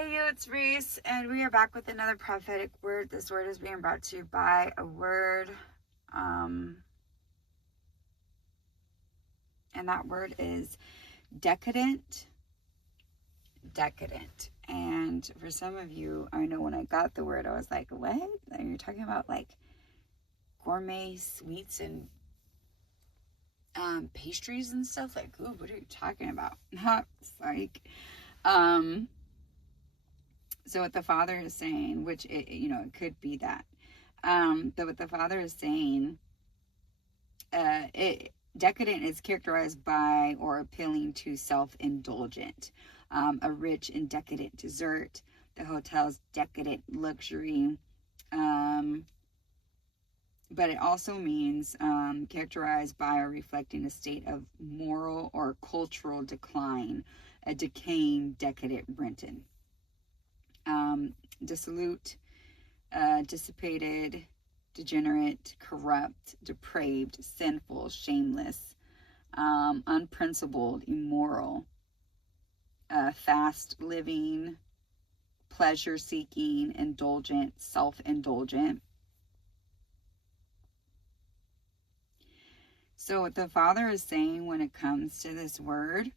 Hey you, it's Reese, and we are back with another prophetic word. This word is being brought to you by a word, and that word is decadent. Decadent. And for some of you, I know when I got the word, I was like, what? Are you talking about like gourmet sweets and pastries and stuff? Like, ooh, what are you talking about? It's like, so what the Father is saying, which it could be that, but what the Father is saying, decadent is characterized by or appealing to self-indulgent, a rich and decadent dessert, the hotel's decadent luxury, but it also means characterized by or reflecting a state of moral or cultural decline, a decaying, decadent Brenton. Dissolute, dissipated, degenerate, corrupt, depraved, sinful, shameless, unprincipled, immoral, fast living, pleasure seeking, indulgent, self-indulgent. So what the Father is saying when it comes to this word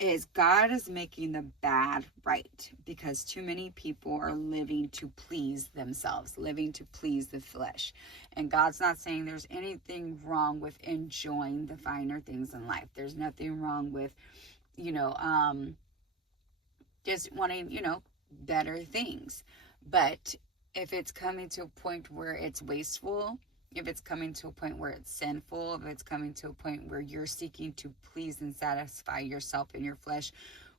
is God is making the bad right, because too many people are living to please themselves, living to please the flesh. And God's not saying there's anything wrong with enjoying the finer things in life. There's nothing wrong with, just wanting, better things. But if it's coming to a point where it's wasteful, if it's coming to a point where it's sinful, if it's coming to a point where you're seeking to please and satisfy yourself and your flesh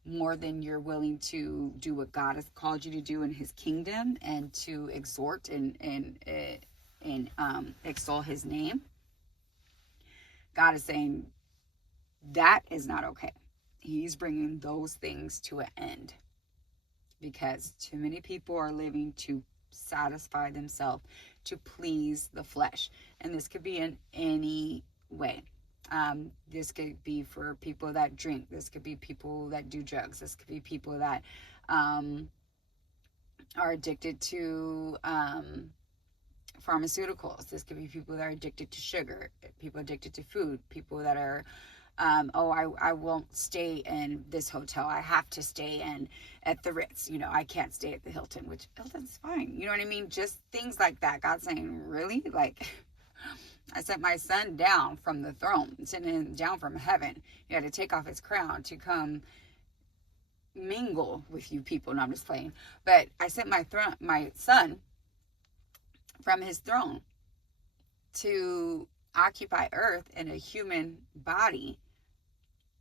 more than you're willing to do what God has called you to do in his kingdom and to exhort and extol his name, God is saying that is not okay. He's bringing those things to an end, because too many people are living to satisfy themselves, to please the flesh. And this could be in any way. This could be for people that drink. This could be people that do drugs. This could be people that are addicted to pharmaceuticals. This could be people that are addicted to sugar, people addicted to food, people that are I won't stay in this hotel. I have to stay in at the Ritz. I can't stay at the Hilton, which Hilton's fine. You know what I mean? Just things like that. God's saying, really? Like, I sent my son down from the throne, sent him down from heaven. He had to take off his crown to come mingle with you people. No, I'm just playing. But I sent my son from his throne to occupy earth in a human body.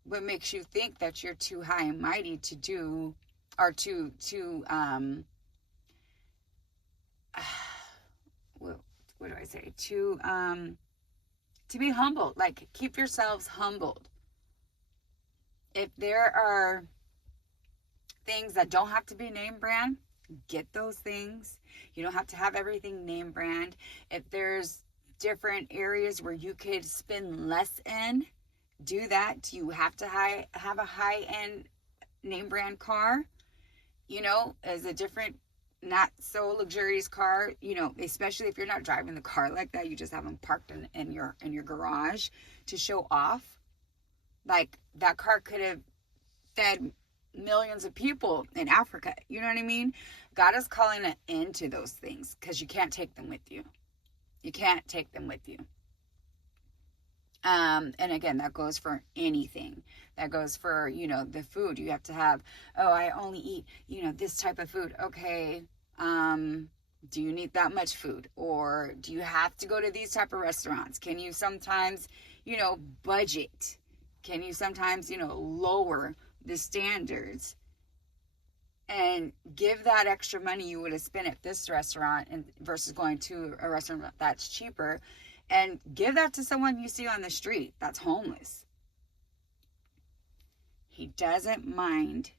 What makes you think that you're too high and mighty to do, or what do I say? To be humble. Like, keep yourselves humbled. If there are things that don't have to be name brand, get those things. You don't have to have everything name brand. If there's different areas where you could spend less in, do that. You have to have a high-end name brand car, as a different, not so luxurious car, especially if you're not driving the car like that. You just have them parked in your garage to show off. Like, that car could have fed millions of people in Africa. You know what I mean? God is calling an end to those things, because you can't take them with you. You can't take them with you. And again, that goes for anything. That goes for, the food. You have to have, I only eat, this type of food. Okay. Do you need that much food? Or do you have to go to these type of restaurants? Can you sometimes, budget? Can you sometimes, lower the standards and give that extra money you would have spent at this restaurant and versus going to a restaurant that's cheaper, and give that to someone you see on the street that's homeless? He doesn't mind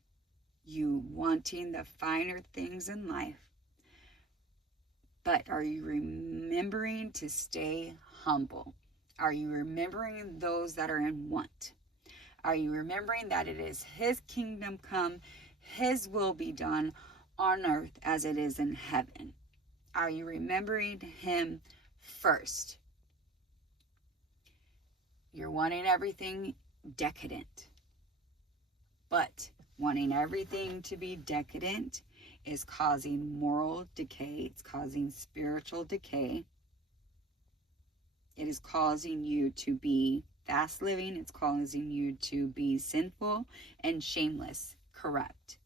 you wanting the finer things in life, but are you remembering to stay humble? Are you remembering those that are in want? Are you remembering that it is his kingdom come, His will be done on earth as it is in heaven. Are you remembering him first? You're wanting everything decadent. But wanting everything to be decadent is causing moral decay. It's causing spiritual decay. It is causing you to be fast living. It's causing you to be sinful and shameless, corrupt.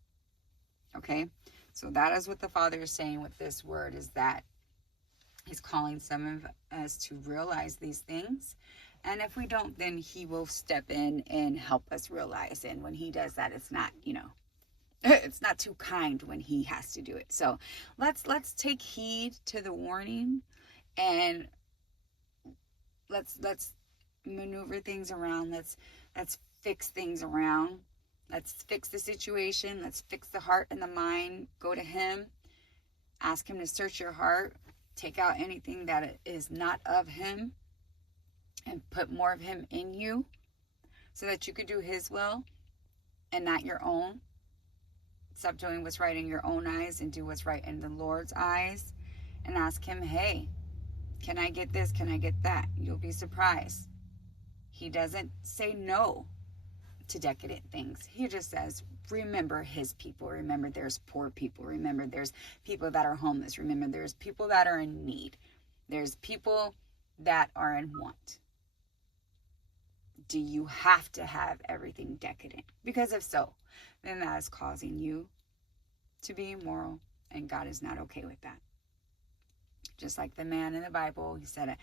Okay? So that is what the Father is saying with this word, is that he's calling some of us to realize these things. And if we don't, then he will step in and help us realize. And when he does that, it's not, it's not too kind when he has to do it. So let's take heed to the warning, and let's maneuver things around. Let's fix things around. Let's fix the situation. Let's fix the heart and the mind. Go to him. Ask him to search your heart. Take out anything that is not of him, and put more of him in you, so that you could do his will and not your own. Stop doing what's right in your own eyes and do what's right in the Lord's eyes. And ask him, hey, can I get this? Can I get that? You'll be surprised. He doesn't say no to decadent things. He just says, remember his people. Remember there's poor people. Remember there's people that are homeless. Remember there's people that are in need. There's people that are in want. Do you have to have everything decadent? Because if so, then that is causing you to be immoral, and God is not okay with that. Just like the man in the Bible, he said,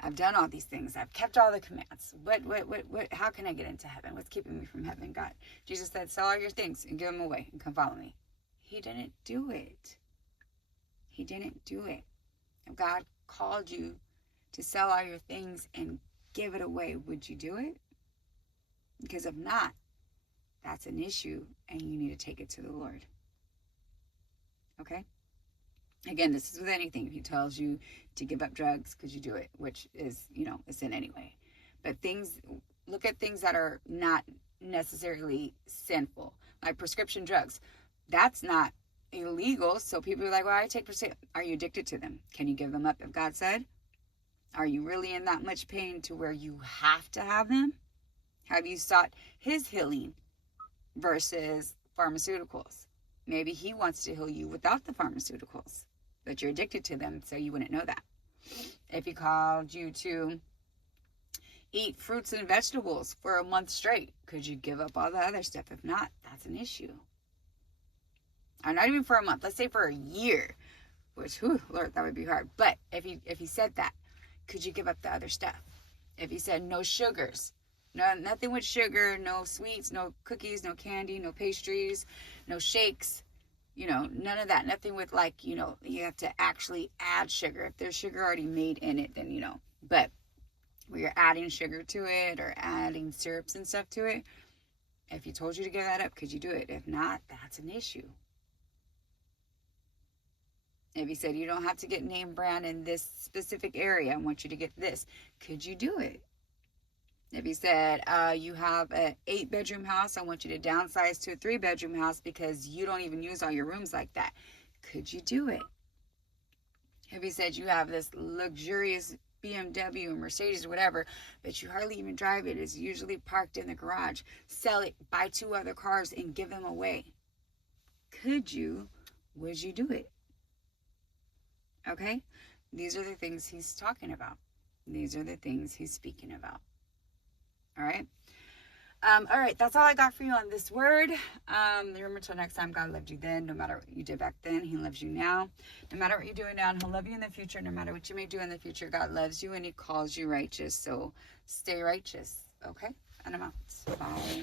I've done all these things. I've kept all the commands. What, how can I get into heaven? What's keeping me from heaven, God? Jesus said, sell all your things and give them away and come follow me. He didn't do it. He didn't do it. If God called you to sell all your things and give it away, would you do it? Because if not, that's an issue, and you need to take it to the Lord. Okay? Again, this is with anything. If he tells you to give up drugs, could you do it? Which is, a sin anyway. But look at things that are not necessarily sinful, like prescription drugs. That's not illegal. So people are like, well, I take prescription. Are you addicted to them? Can you give them up if God said? Are you really in that much pain to where you have to have them? Have you sought his healing versus pharmaceuticals? Maybe he wants to heal you without the pharmaceuticals, but you're addicted to them, so you wouldn't know that. If he called you to eat fruits and vegetables for a month straight, could you give up all the other stuff? If not, that's an issue. Or not even for a month. Let's say for a year, which, Lord, that would be hard. But if he said that, could you give up the other stuff? If he said no sugars, nothing with sugar, no sweets, no cookies, no candy, no pastries, no shakes, none of that. Nothing with you have to actually add sugar. If there's sugar already made in it, then But where you're adding sugar to it or adding syrups and stuff to it, if he told you to give that up, could you do it? If not, that's an issue. If he said you don't have to get name brand in this specific area, I want you to get this, could you do it? If he said you have an 8-bedroom house, I want you to downsize to a 3-bedroom house because you don't even use all your rooms like that, could you do it? If he said you have this luxurious BMW or Mercedes or whatever, but you hardly even drive it, it's usually parked in the garage, sell it, buy 2 other cars and give them away, would you do it? Okay? These are the things he's talking about. These are the things he's speaking about. All right? All right, that's all I got for you on this word. Remember, until next time, God loved you then. No matter what you did back then, he loves you now. No matter what you're doing now, he'll love you in the future. No matter what you may do in the future, God loves you and he calls you righteous. So stay righteous. Okay? And I'm out. Bye.